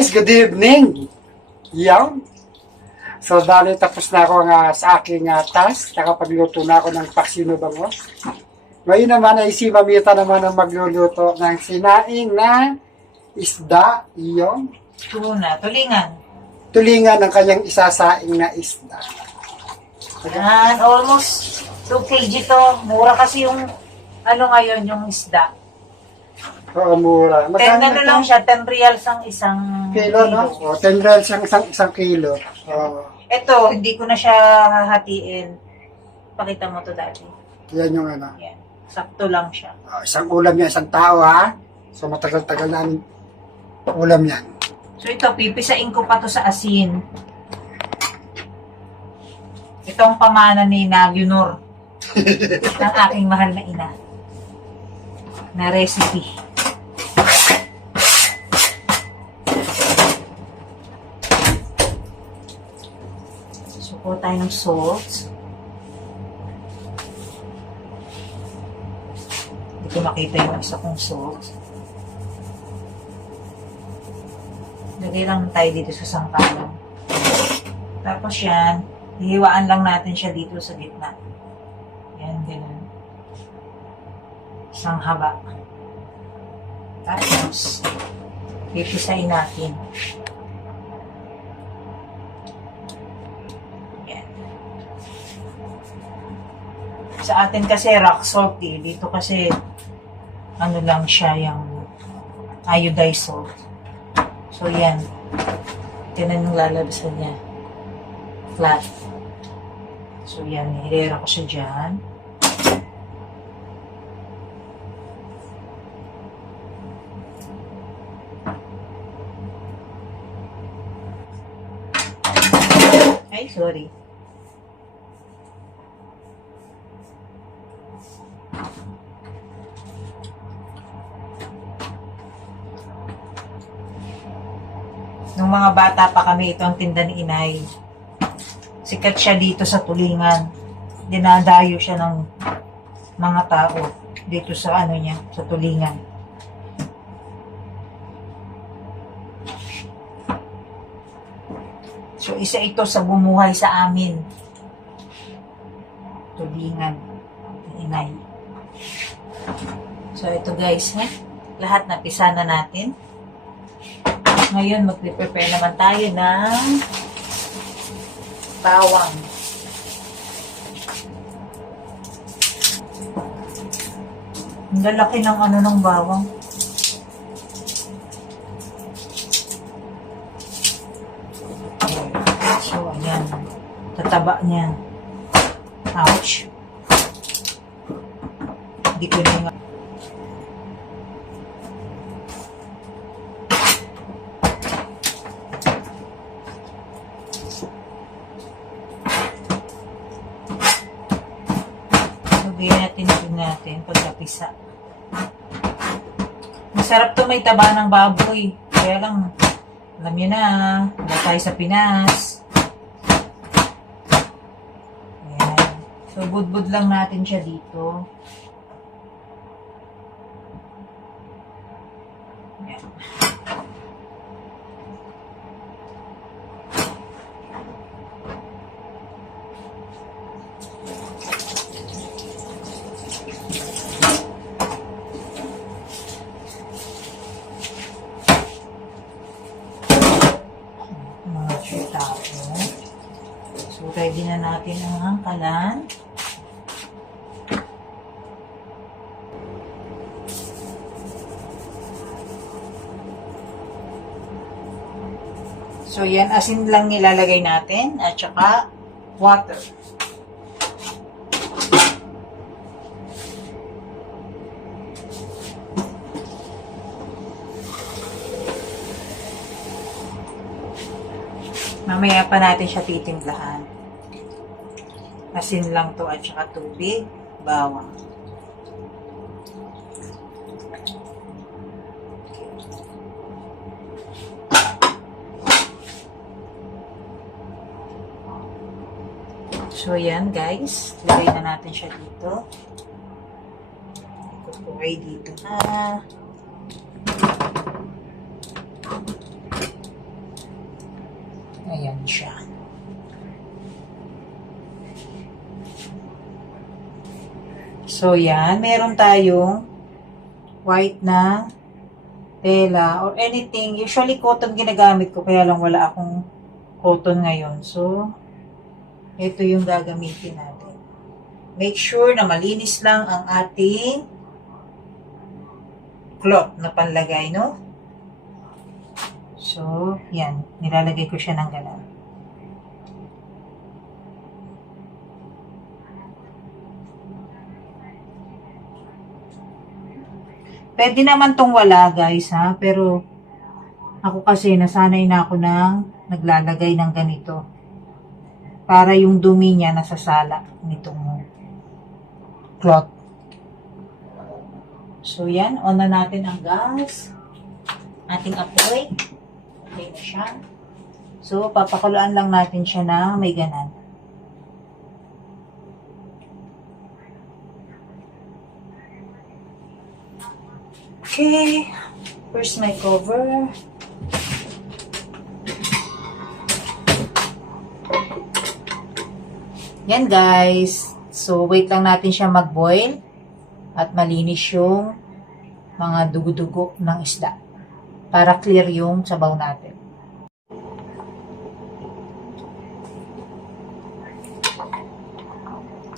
Guys, good evening. Yan. So, dali tapos na ako sa aking task. Nakapagluto na ako ng paksino bangos. Ngayon naman ay si Mamita naman ang magluluto ng sinaing na isda. Iyon. Tuna, tulingan. Tulingan ng kanyang isasaing na isda. Yan, almost 2 kg to. Mura kasi yung, ngayon, yung isda. Oo, mura. 10 lang siya, 10 reals ang isang Kilo, no? O, 10 reals ang isang kilo. O, Ito, hindi ko na siya hahatiin. Pakita mo to dati. yan yung Yan, sakto lang siya. isang ulam yan, isang tao, ha? So, matagal-tagal na ulam yan. So ito, pipisain ko pa to sa asin. Itong pamana ni Nagyunor ng aking mahal na ina na recipe. Suko tayo ng salt. Hindi ko makita yung isa kong salt. Lagay lang tayo dito sa sangkalang. Tapos yan, hihiwaan lang natin siya dito sa gitna. Yan, ganun. Isang haba. Tapos, pipisain natin. Yan. Sa atin kasi rock salt eh. Dito kasi, lang siya yung iodized salt. So, yan. Tinan yung lalabasan niya. Flat. So, yan. Hilera ko siya dyan. Ay, sorry. Nung mga bata pa kami, ito ang tinda ni Inay. Sikat siya dito sa Tulingan. Dinadayo siya ng mga tao dito sa niya, sa Tulingan. So, isa ito sa bumuhay sa amin. Tulingan ni Inay. So, ito guys, lahat napisa na natin. Ngayon, mag-prepare naman tayo ng bawang. Ang lalaki ng ng bawang. So, ayan. Tataba niya. Ouch. Hindi ko na nga. Natin pagkapisa. Masarap to, may taba ng baboy. Kaya lang, alam nyo na, wala tayo sa Pinas. Ayan. So, budbud lang natin siya dito. Ayan. So, ready na natin ang hangkalan. So, yan, asin lang nilalagay natin at saka water. Mamaya pa natin siya titimplahan. Asin lang to at saka tubig, bawang. So, yan guys. Lagay na natin siya dito. Ipupukay dito na. siya. So, yan. Meron tayong white na tela or anything. Usually, cotton ginagamit ko, kaya lang wala akong cotton ngayon. So, ito yung gagamitin natin. Make sure na malinis lang ang ating cloth na panlagay, no? So, yan. Nilalagay ko siya ng ganun. Pwede naman tong wala, guys, ha? Pero, ako kasi, nasanay na ako ng naglalagay ng ganito. Para yung dumi niya nasasala nitong cloth. So, yan. On na natin ang gas. Ating apoy. Okay na siya. So, papakuluan lang natin siya na may ganan. Okay. Where's my cover? Yan, guys. So, wait lang natin siya mag-boil at malinis yung mga dugo-dugo ng isda para clear yung sabaw natin.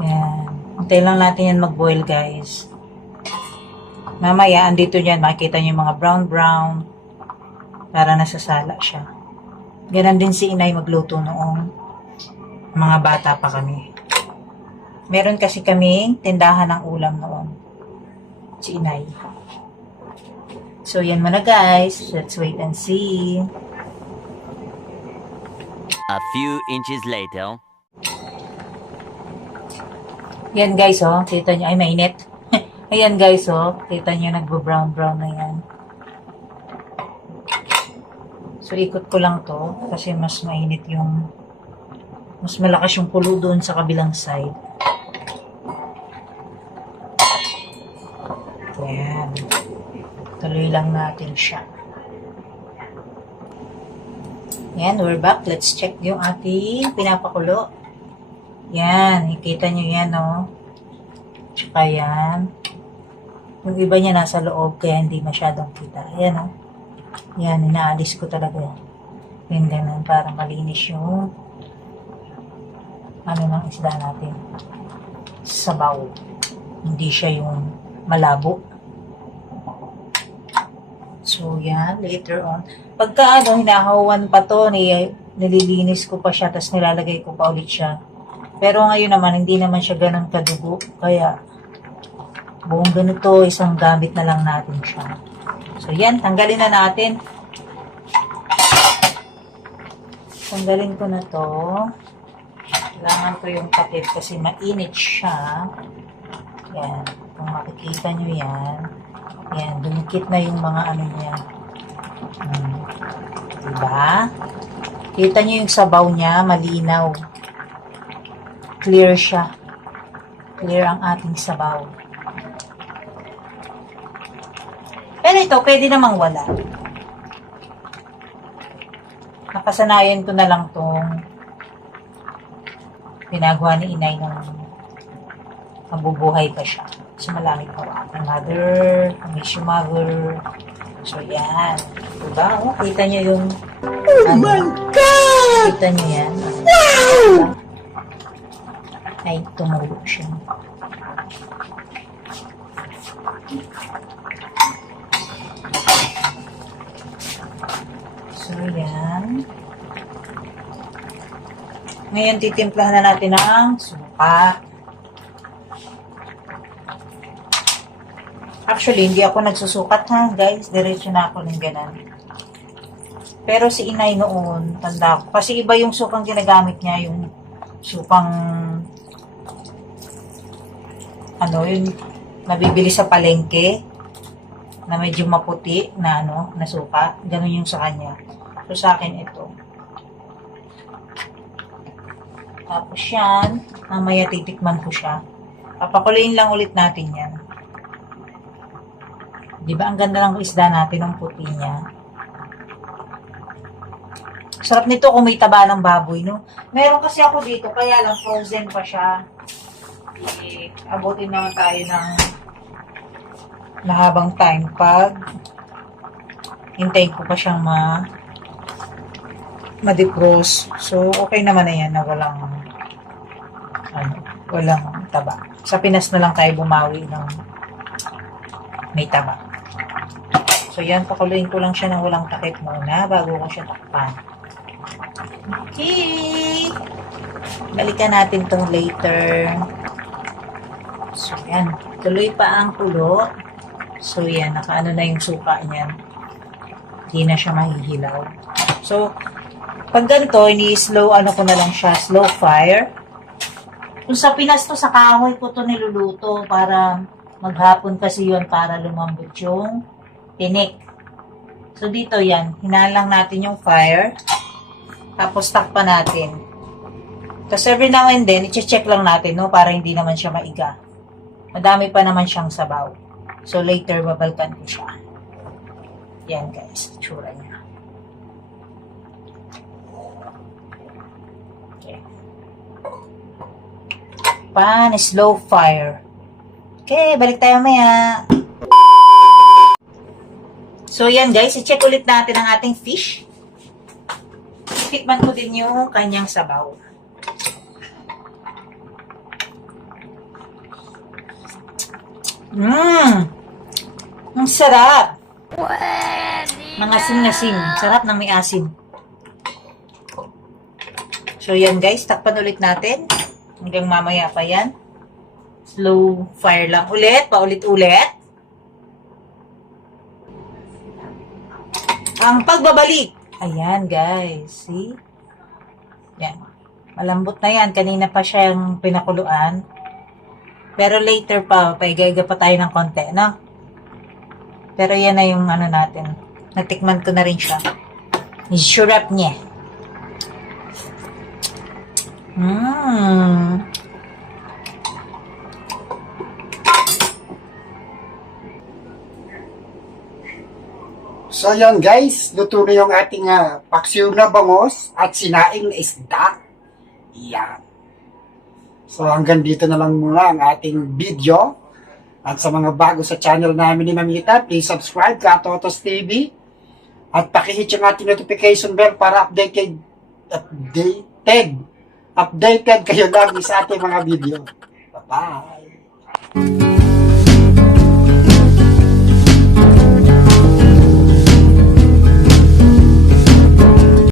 Yan. Hintayin lang natin yan mag-boil, guys. Mamaya, andito dyan, makikita nyo yung mga brown-brown para nasasala siya. Ganon din si inay magluto noong mga bata pa kami. Meron kasi kaming tindahan ng ulam noon. Si inay. So, yan muna, guys. Let's wait and see. A few inches later. Yan, guys, oh. Kita nyo. Ay, mainit. Ayan, guys, oh. Kita nyo, nagbo-brown-brown na yan. So, ikot ko lang to kasi mas mainit yung mas malakas yung kulo doon sa kabilang side. Ayan. Tuloy lang natin siya. Ayan, we're back. Let's check yung ating pinapakulo. Yan. Ikita nyo yan, oh. Tsaka yan. Yung iba niya nasa loob, kaya hindi masyadong kita. Ayan, oh. Yan, inaalis ko talaga. Yung ganun, para malinis yung ano ng isda natin. Sabaw. Hindi siya yung malabo. So, yan. Later on. Pagka ano, hinahawan pa to, nililinis ko pa siya, tapos nilalagay ko pa ulit siya. Pero ngayon naman, hindi naman siya ganun kadugo. Kaya, buong ganito, isang gamit na lang natin siya. So, yan. Tanggalin na natin. Tanggalin ko na to. Kailangan ko yung takip kasi mainit siya. Yan. Kung makikita nyo yan. Yan. Dumikit na yung mga ano niya. Diba? Kita nyo yung sabaw niya. Malinaw. Clear siya. Clear ang ating sabaw. Pero ito, pwede namang wala. Nakasanayan ko na lang tong pinagawa ni inay nung mabubuhay pa siya. So, malaki pa ang mother, ang miss yung mother. So, yan. Diba? Oh, kita nyo yung oh my God! Kita nyo yan. Wow! Ay, tumulo siya. So, yan. Ngayon, titimplahan na natin ang suka. Actually, hindi ako nagsusukat ha, guys. Diretso na ako ng ganan. Pero si inay noon, tanda ko. Kasi iba yung sukang ginagamit niya, yung sukang ano, yung nabibili sa palengke na medyo maputi na ano, na suka. Ganun yung sa kanya. So, sa akin ito. Tapos yan, mamaya titikman ko siya. Papakuluin lang ulit natin yan. Diba ang ganda ng isda natin, ang puti niya. Sarap nito kung may taba ng baboy, no? Meron kasi ako dito, kaya lang frozen pa siya. Abutin naman tayo ng mahabang time pag hintayin ko pa siyang ma-defrost. So, okay naman na yan na walang taba. Sa Pinas na lang tayo bumawi ng may taba. So, yan, pakuluin ko lang siya ng walang takip muna bago ko siya takpan. Okay. Balikan natin tong later. So, yan. Tuloy pa ang kulo. So, yan. Nakaano na yung suka niyan. Hindi na siya mahihilaw. So, pag ganito, ini-slow, ko na lang siya, slow fire. Kung sa Pinas to, sa kahoy ko to niluluto para maghapon kasi yun para lumambot yung tinik. So, dito yan. Hinalang natin yung fire. Tapos, takpan natin. Tapos, every now and then, i-check lang natin, no? Para hindi naman siya maiga. Madami pa naman siyang sabaw. So, later, babalkan ko siya. Yan, guys. Tsura niya. Okay. Pan, slow fire. Okay, balik tayo maya. So, yan, guys. I-check ulit natin ang ating fish. Tikman ko din yung kanyang sabaw. Ang sarap. Mangasim-ngasim. Sarap ng may asin. So, yan guys. Takpan ulit natin. Hanggang mamaya pa yan. Slow fire lang ulit. Paulit-ulit. Ang pagbabalik. Ayan guys. See? Yan. Malambot na yan. Kanina pa siyang pinakuluan. Pero later pa, paigaiga pa tayo ng konti, no? Pero yan na yung natin. Natikman ko na rin siya. Yung syrup niya. So yan guys, luto na yung ating paksiw na bangos at sinaing na isda. Yan. So hanggang dito na lang muna ang ating video. At sa mga bago sa channel namin ni Mamita, please subscribe ka Totos TV. At pakihit yung ating notification bell para updated kayo lagi sa ating mga video. Bye-bye!